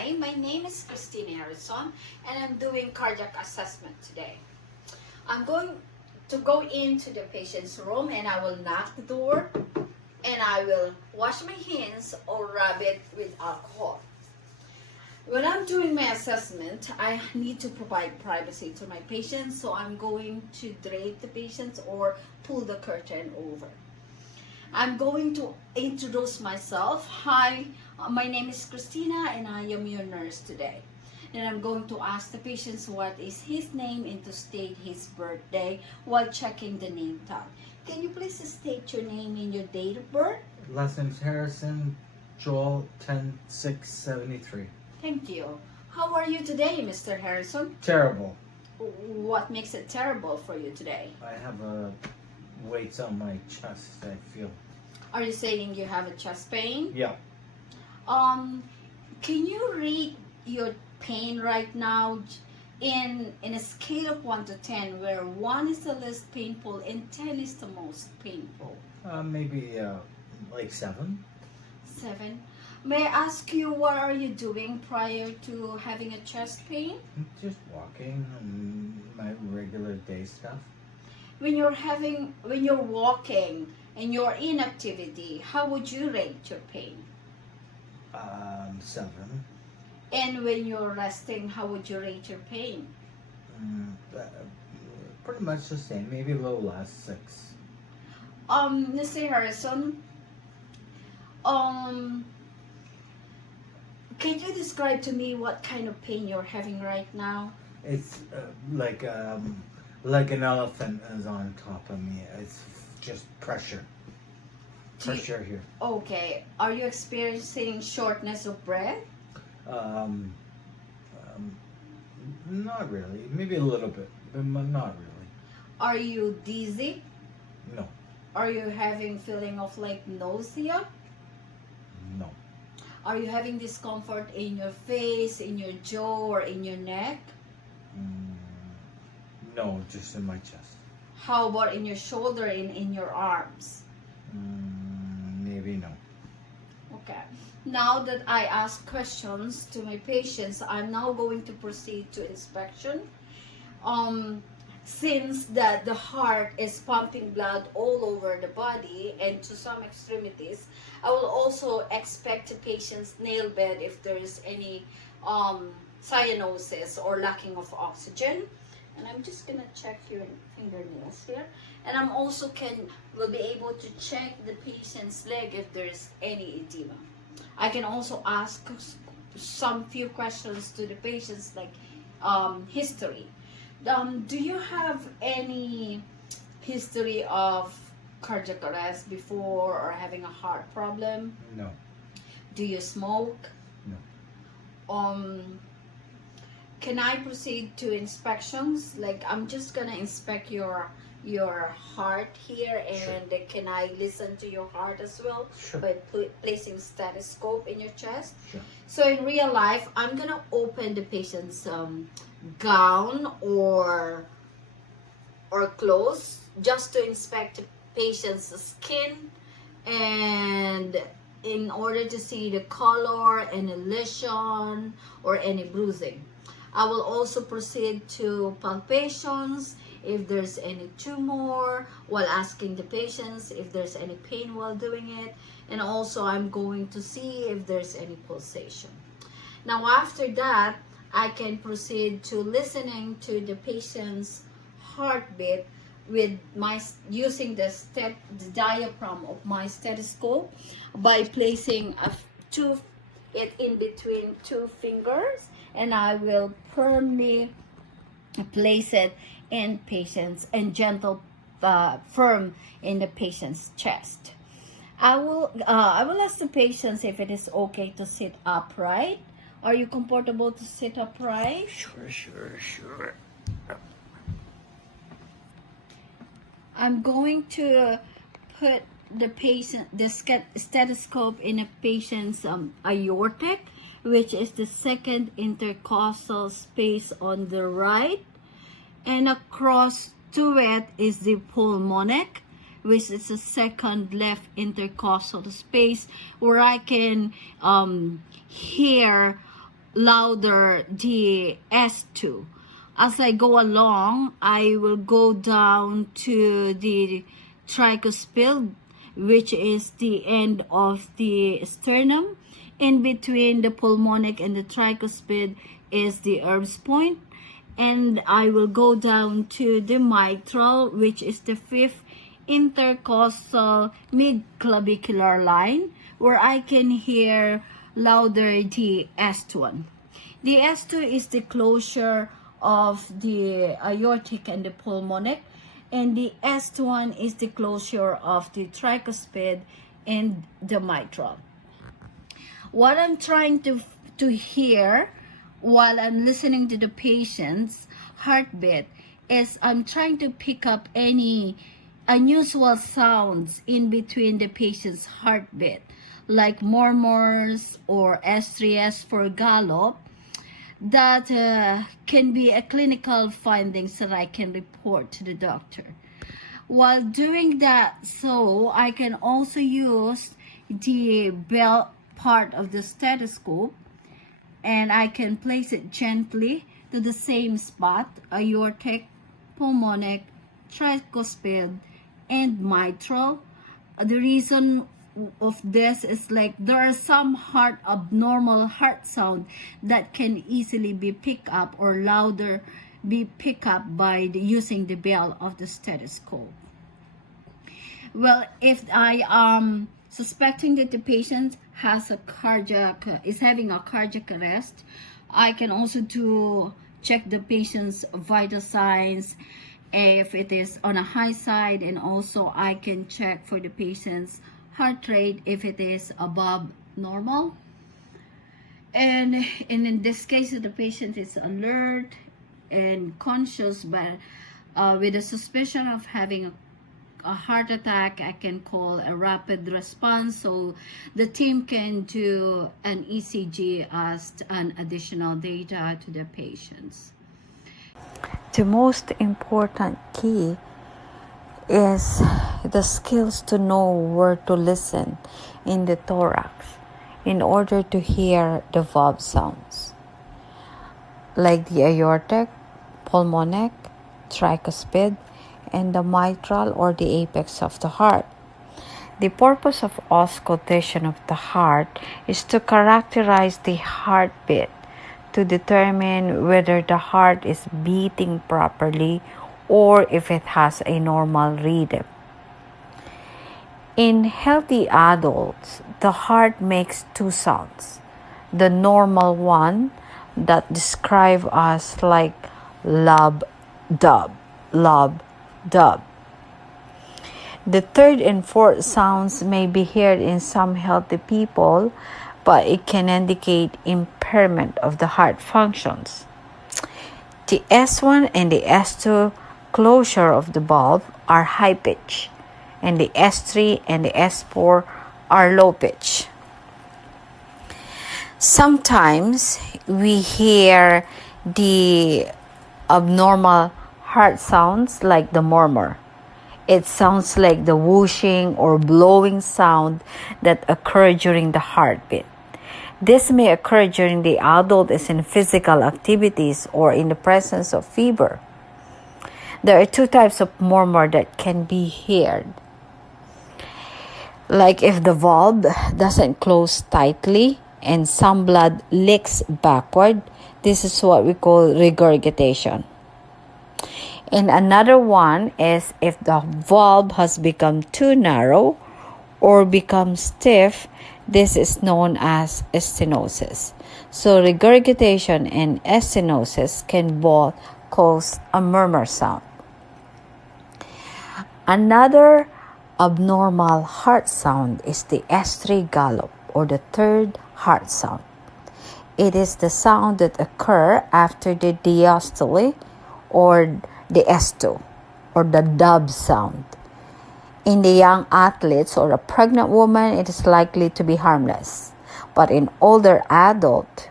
Hi, my name is Christine Harrison and I'm doing cardiac assessment today. I'm going to go into the patient's room and I will knock the door and I will wash my hands or rub it with alcohol. When I'm doing my assessment, I need to provide privacy to my patients, so I'm going to drape the patients or pull the curtain over. I'm going to introduce myself. Hi, my name is Christina and I am your nurse today. And I'm going to ask the patients what is his name and to state his birthday while checking the name tag. Can you please state your name and your date of birth? Last name's Harrison, Joel, 10/6/73. Thank you. How are you today, Mr. Harrison? Terrible. What makes it terrible for you today? I have weights on my chest, I feel. Are you saying you have a chest pain? Yeah. Can you rate your pain right now in a scale of 1 to 10, where 1 is the least painful and 10 is the most painful? Maybe like 7. 7. May I ask you, what are you doing prior to having a chest pain? Just walking and my regular day stuff. When you're walking and you're in activity, how would you rate your pain? 7. And when you're resting, how would you rate your pain? Pretty much the same, maybe a little less, 6. Mr. Harrison, can you describe to me what kind of pain you're having right now? It's like an elephant is on top of me. It's just pressure. Pressure here. Okay. Are you experiencing shortness of breath? Not really. Maybe a little bit, but not really. Are you dizzy? No. Are you having feeling of like nausea? No. Are you having discomfort in your face, in your jaw, or in your neck? No, just in my chest. How about in your shoulder and in your arms? Maybe no. Okay. Now that I ask questions to my patients, I'm now going to proceed to inspection. Since that the heart is pumping blood all over the body and to some extremities, I will also expect the patient's nail bed if there is any cyanosis or lacking of oxygen. And I'm just gonna check your fingernails here. And I'm also will be able to check the patient's leg if there is any edema. I can also ask some few questions to the patients, like history. Do you have any history of cardiac arrest before or having a heart problem? No. Do you smoke? No. Can I proceed to inspections? Like, I'm just gonna inspect your heart here, and Sure. can I listen to your heart as well? Sure. By placing stethoscope in your chest? Sure. So in real life, I'm gonna open the patient's gown or clothes just to inspect the patient's skin, and in order to see the color, any lesion or any bruising. I will also proceed to palpations if there's any tumor, while asking the patients if there's any pain while doing it, and also I'm going to see if there's any pulsation. Now after that, I can proceed to listening to the patient's heartbeat with using the diaphragm of my stethoscope by placing it in between 2 fingers, and I will firmly place it in patient's and gentle firm in the patient's chest. I will ask the patients if it is okay to sit upright. Are you comfortable to sit upright? Sure. I'm going to put the stethoscope in a patient's aortic, which is the second intercostal space on the right, and across to it is the pulmonic, which is the second left intercostal space, where I can hear louder the S2. As I go along, I will go down to the tricuspid, which is the end of the sternum. In between the pulmonic and the tricuspid is the Erb's point. And I will go down to the mitral, which is the fifth intercostal mid-clavicular line, where I can hear louder the S1. The S2 is the closure of the aortic and the pulmonic, and the S1 is the closure of the tricuspid and the mitral. What I'm trying to hear while I'm listening to the patient's heartbeat is I'm trying to pick up any unusual sounds in between the patient's heartbeat, like murmurs or S3S for gallop, that can be a clinical findings that I can report to the doctor. While doing that, so I can also use the belt part of the stethoscope, and I can place it gently to the same spot, aortic, pulmonic, tricuspid, and mitral. The reason of this is like there are some abnormal heart sound that can easily be picked up or louder be picked up by using the bell of the stethoscope. Well, if I am suspecting that the patient has is having a cardiac arrest, I can also check the patient's vital signs if it is on a high side, and also I can check for the patient's heart rate if it is above normal. And in this case, the patient is alert and conscious, but with a suspicion of having a heart attack, I can call a rapid response, so the team can do an ECG as an additional data to the patients. The most important key is the skills to know where to listen in the thorax in order to hear the valve sounds, like the aortic, pulmonic, tricuspid, and the mitral or the apex of the heart. The purpose of auscultation of the heart is to characterize the heartbeat to determine whether the heart is beating properly or if it has a normal rhythm. In healthy adults, the heart makes two sounds. The normal one that describe us like lub dub, lub dub. The third and fourth sounds may be heard in some healthy people, but it can indicate impairment of the heart functions. The S1 and the S2 closure of the valve are high pitch, and the S3 and the S4 are low pitch. Sometimes we hear the abnormal heart sounds like the murmur. It sounds like the whooshing or blowing sound that occur during the heartbeat. This may occur during the adult is in physical activities or in the presence of fever. There are two types of murmur that can be heard. Like if the valve doesn't close tightly and some blood leaks backward, this is what we call regurgitation. And another one is if the valve has become too narrow or become stiff, this is known as stenosis. So regurgitation and stenosis can both cause a murmur sound. Another abnormal heart sound is the S3 gallop or the third heart sound. It is the sound that occurs after the diastole or the S2 or the dub sound. In the young athletes or a pregnant woman, it is likely to be harmless. But in older adult,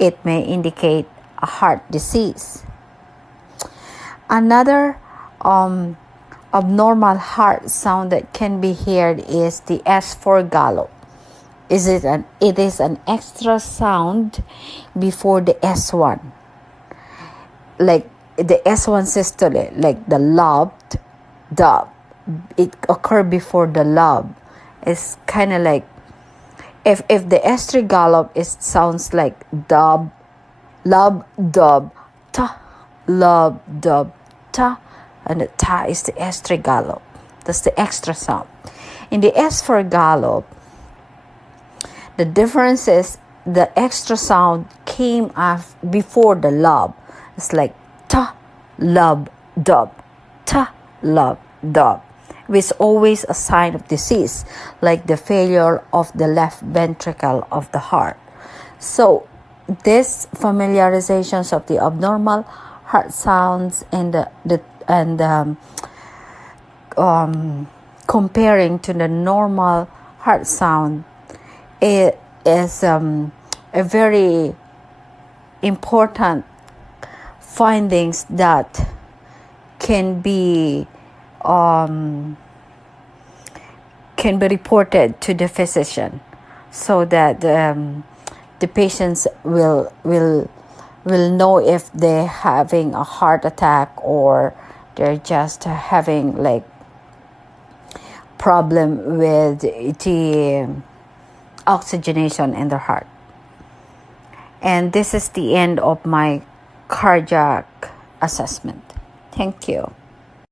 it may indicate a heart disease. Another abnormal heart sound that can be heard is the S4 gallop. It is an extra sound before the S1, like the S1 systole, like the lob, dub. It occurred before the lob. It's kind of like if the S3 gallop sounds like dub, lob, dub, ta, lob, dub, ta, and the ta is the S3 gallop. That's the extra sound. In the S4 gallop, the difference is the extra sound came before the lob. It's like ta, lob, dub, ta, lob, dub, which is always a sign of disease, like the failure of the left ventricle of the heart. So, this familiarizations of the abnormal heart sounds and comparing to the normal heart sound, it is a very important findings that can be reported to the physician, so that the patients will know if they're having a heart attack or they're just having like problem with the oxygenation in the heart. And this is the end of my cardiac assessment. Thank you.